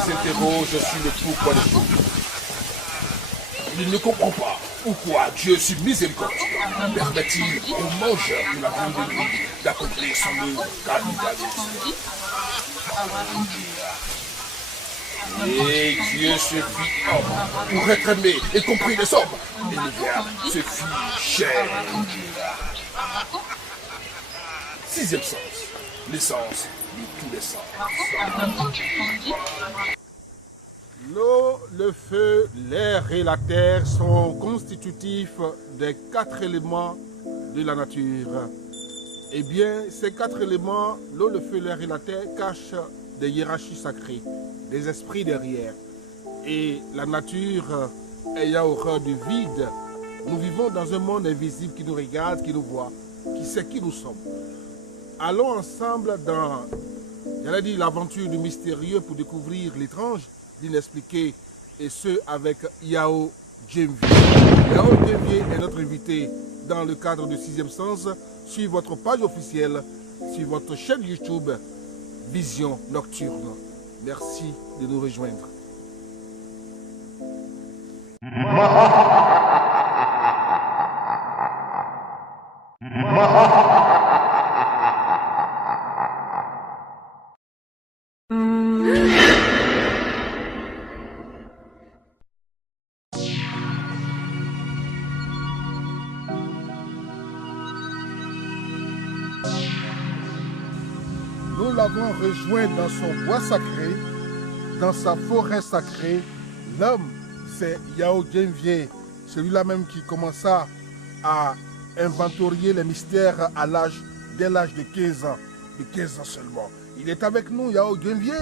s'interroge sur le pourquoi des choses. Il ne comprend pas pourquoi Dieu, si miséricordieux, permet-il aux mangeurs de la viande de lui d'accomplir son œuvre capitaliste. Et Dieu se fit homme pour être aimé et compris les hommes. Et le Verbe se fit chair. Sixième sens, l'essence de tous les sens. L'eau, le feu, l'air et la terre sont constitutifs des 4 éléments de la nature. Eh bien, ces 4 éléments, l'eau, le feu, l'air et la terre, cachent des hiérarchies sacrées, des esprits derrière. Et la nature ayant horreur du vide, nous vivons dans un monde invisible qui nous regarde, qui nous voit, qui sait qui nous sommes. Allons ensemble dans, j'allais dire, l'aventure du mystérieux pour découvrir l'étrange, l'inexpliqué, et ce avec Yao Djemvie. Yao Djemvie est notre invité dans le cadre du 6e sens sur votre page officielle, sur votre chaîne YouTube Vision Nocturne. Merci de nous rejoindre. Nous l'avons rejoint dans son bois sacré, dans sa forêt sacrée. L'homme, c'est Yao Djemvie, celui-là même qui commença à inventorier les mystères dès l'âge de 15 ans, de 15 ans seulement. Il est avec nous, Yao Djemvie,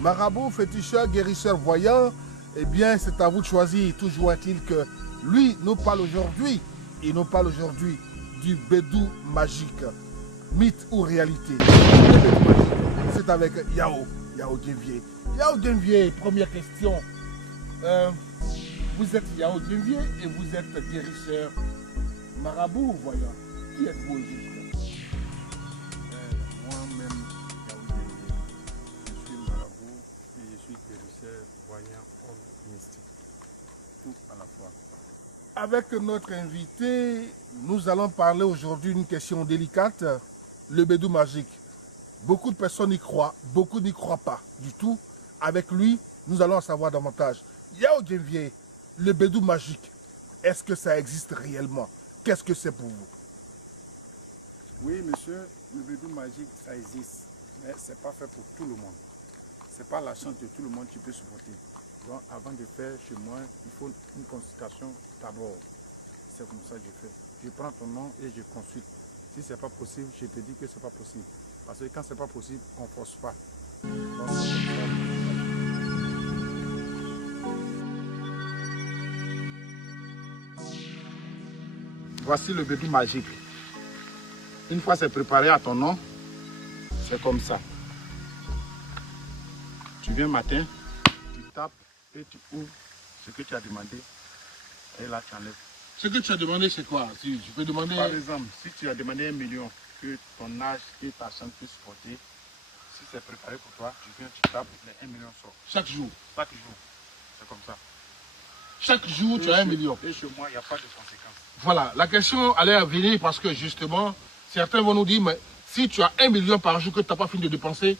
marabout, féticheur, guérisseur, voyant. Eh bien, c'est à vous de choisir. Toujours est-il que lui nous parle aujourd'hui, il nous parle aujourd'hui du bédou magique. Mythe ou réalité? C'est avec Yao Djemvie. Yao Djemvie, première question. Vous êtes Yao Djemvie et vous êtes guérisseur marabout, voilà. Qui êtes-vous aujourd'hui? Moi-même, Yao Djemvie, je suis marabout et je suis guérisseur, voyant, homme mystique. Tout à la fois. Avec notre invité, nous allons parler aujourd'hui d'une question délicate, le bédou magique. Beaucoup de personnes y croient, beaucoup n'y croient pas du tout. Avec lui, nous allons en savoir davantage. Yao Djemvie, le bédou magique, est-ce que ça existe réellement? Qu'est-ce que c'est pour vous? Oui, monsieur, le bédou magique, ça existe. Mais ce n'est pas fait pour tout le monde. Ce n'est pas la chance de tout le monde qui peut supporter. Donc, avant de faire chez moi, il faut une consultation d'abord. C'est comme ça que je fais. Je prends ton nom et je consulte. Si ce n'est pas possible, je te dis que ce n'est pas possible. Parce que quand ce n'est pas possible, on ne force pas. Donc, voici le bédou magique. Une fois c'est préparé à ton nom, c'est comme ça. Tu viens matin, tu tapes et tu ouvres ce que tu as demandé. Et là, tu enlèves. Ce que tu as demandé, c'est quoi? Si je peux demander... Par exemple, si tu as demandé 1 million, que ton âge et ta chance puissent supporter, si c'est préparé pour toi, tu viens, tu tapes, les 1 million sort. Chaque jour? Chaque jour. C'est comme ça. Chaque jour, tu as 1 million. Et chez moi, il n'y a pas de conséquences. Voilà, la question allait venir parce que justement, certains vont nous dire, mais si tu as 1 million par jour que tu n'as pas fini de dépenser,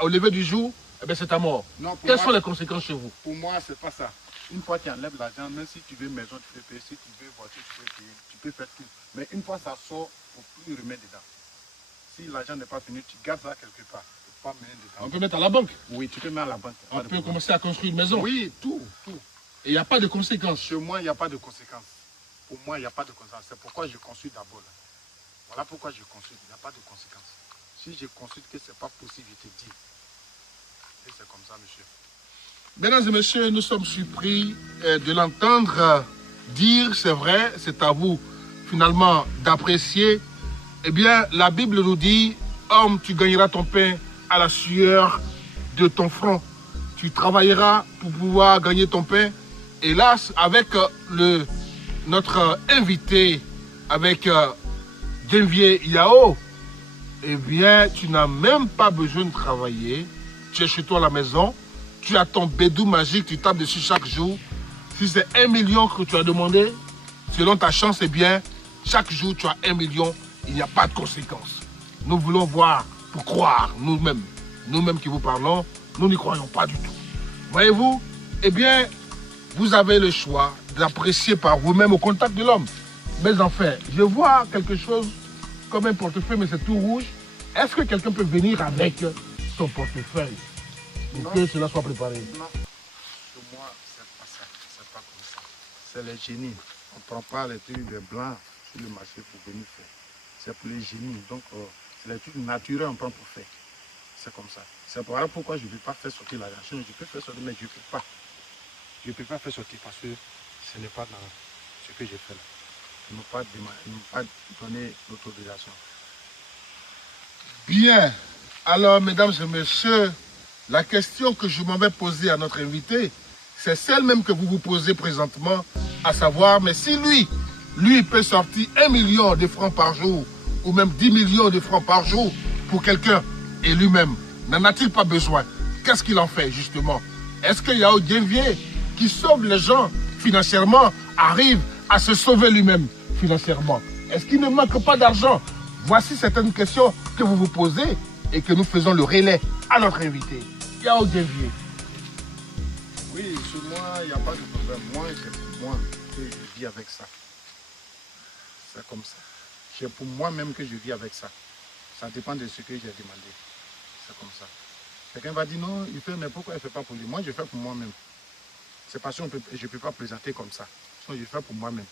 au lever du jour, eh bien c'est ta mort. Non, quelles sont les conséquences chez vous? Pour moi, c'est pas ça. Une fois que tu enlèves l'argent, même si tu veux maison, tu peux payer. Si tu veux voiture, tu peux payer. Tu peux faire tout. Mais une fois ça sort, il ne faut plus remettre dedans. Si l'argent n'est pas fini, tu gardes ça quelque part. Tu peux pas mettre dedans. On peut mettre à la banque? Oui, tu peux mettre à la banque. On peut commencer à construire une maison? Oui, tout. Et il n'y a pas de conséquences? Chez moi, il n'y a pas de conséquences. Pour moi, il n'y a pas de conséquences. C'est pourquoi je consulte d'abord. Voilà pourquoi je consulte. Il n'y a pas de conséquences. Si je consulte que ce n'est pas possible, je te dis. Et c'est comme ça, monsieur. Mesdames et messieurs, nous sommes surpris de l'entendre dire, c'est vrai, c'est à vous finalement d'apprécier. Eh bien, la Bible nous dit, homme, tu gagneras ton pain à la sueur de ton front. Tu travailleras pour pouvoir gagner ton pain. Et là, avec notre invité, avec Janvier Yao, eh bien, tu n'as même pas besoin de travailler. Tu es chez toi à la maison. Tu as ton bédou magique, tu tapes dessus chaque jour. Si c'est 1 million que tu as demandé, selon ta chance, eh bien, chaque jour, tu as 1 million. Il n'y a pas de conséquences. Nous voulons voir pour croire nous-mêmes. Nous-mêmes qui vous parlons, nous n'y croyons pas du tout. Voyez-vous, eh bien, vous avez le choix d'apprécier par vous-même au contact de l'homme. Mais enfin, je vois quelque chose comme un portefeuille, mais c'est tout rouge. Est-ce que quelqu'un peut venir avec son portefeuille pour que cela soit préparé? Non, pour moi, c'est pas ça. C'est pas comme ça. C'est les génies. On ne prend pas les trucs de blanc sur le marché pour venir faire. C'est pour les génies. Donc, c'est les trucs naturels qu'on prend pour faire. C'est comme ça. C'est pourquoi je ne peux pas faire sortir l'argent. Je peux faire sortir, mais je ne peux pas. Je ne peux pas faire sortir parce que ce n'est pas dans ce que je fais là. Ils n'ont pas donné l'autorisation. Bien. Alors, mesdames et messieurs, la question que je m'en vais poser à notre invité, c'est celle même que vous vous posez présentement, à savoir, mais si lui peut sortir 1 million de francs par jour, ou même 10 millions de francs par jour pour quelqu'un, et lui-même, n'en a-t-il pas besoin? Qu'est-ce qu'il en fait, justement? Est-ce que Yao Janvier, qui sauve les gens financièrement, arrive à se sauver lui-même financièrement? Est-ce qu'il ne manque pas d'argent? Voici certaines questions que vous vous posez et que nous faisons le relais à notre invité, Yao Janvier. Oui, sur moi, il n'y a pas de problème. Moi, c'est pour moi que je vis avec ça. C'est comme ça. C'est pour moi-même que je vis avec ça. Ça dépend de ce que j'ai demandé. C'est comme ça. Quelqu'un va dire non, il fait, mais pourquoi il ne fait pas pour lui? Moi, je fais pour moi-même. C'est parce que je ne peux pas présenter comme ça. Sinon, je fais pour moi-même.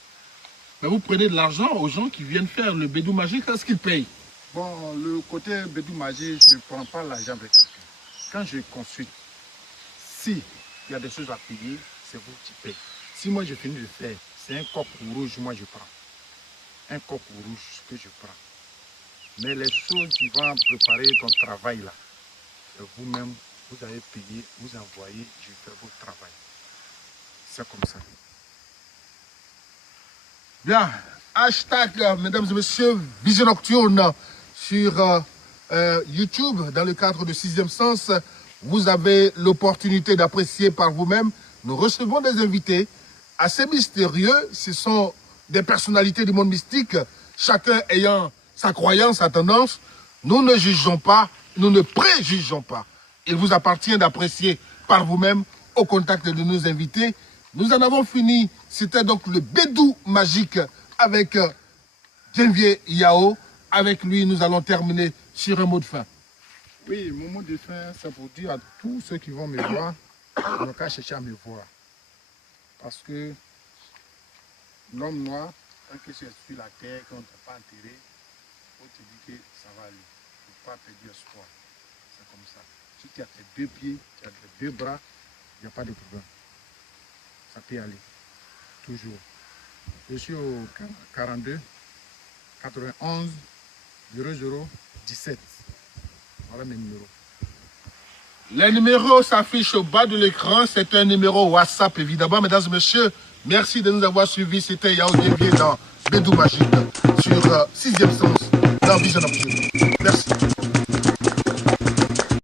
Mais vous prenez de l'argent aux gens qui viennent faire le bédou magique, est-ce qu'ils payent? Bon, le côté bédou magique, je ne prends pas l'argent avec quelqu'un. Quand je consulte, si il y a des choses à payer, c'est vous qui payez. Si moi je finis de faire, c'est un coq rouge, moi je prends. Un coq rouge que je prends. Mais les choses qui vont préparer ton travail là, vous-même, vous avez payé, vous envoyez, je fais votre travail. C'est comme ça. Bien, hashtag, mesdames et messieurs, Vision Nocturne sur YouTube, dans le cadre de 6e Sens. Vous avez l'opportunité d'apprécier par vous-même. Nous recevons des invités assez mystérieux. Ce sont des personnalités du monde mystique, chacun ayant sa croyance, sa tendance. Nous ne jugeons pas, nous ne préjugeons pas. Il vous appartient d'apprécier par vous-même au contact de nos invités. Nous en avons fini. C'était donc le bédou magique avec Janvier Yao. Avec lui, nous allons terminer sur un mot de fin. Oui, mon mot de fin, c'est pour dire à tous ceux qui vont me voir, ils n'ont qu'à chercher à me voir. Parce que l'homme noir, tant que c'est sur la terre, qu'on ne t'a pas enterré, il faut te dire que ça va aller. Il ne faut pas perdre espoir. C'est comme ça. Si tu as tes 2 pieds, tu as tes 2 bras, il n'y a pas de problème. Ça peut aller. Toujours. Je suis au 42 91 00 17. Voilà mes numéros. Les numéros s'affichent au bas de l'écran. C'est un numéro WhatsApp, évidemment. Mesdames et messieurs, merci de nous avoir suivis. C'était Yao Janvier dans Bédou Magique sur 6e Sens dans Vision Nocturne. Merci.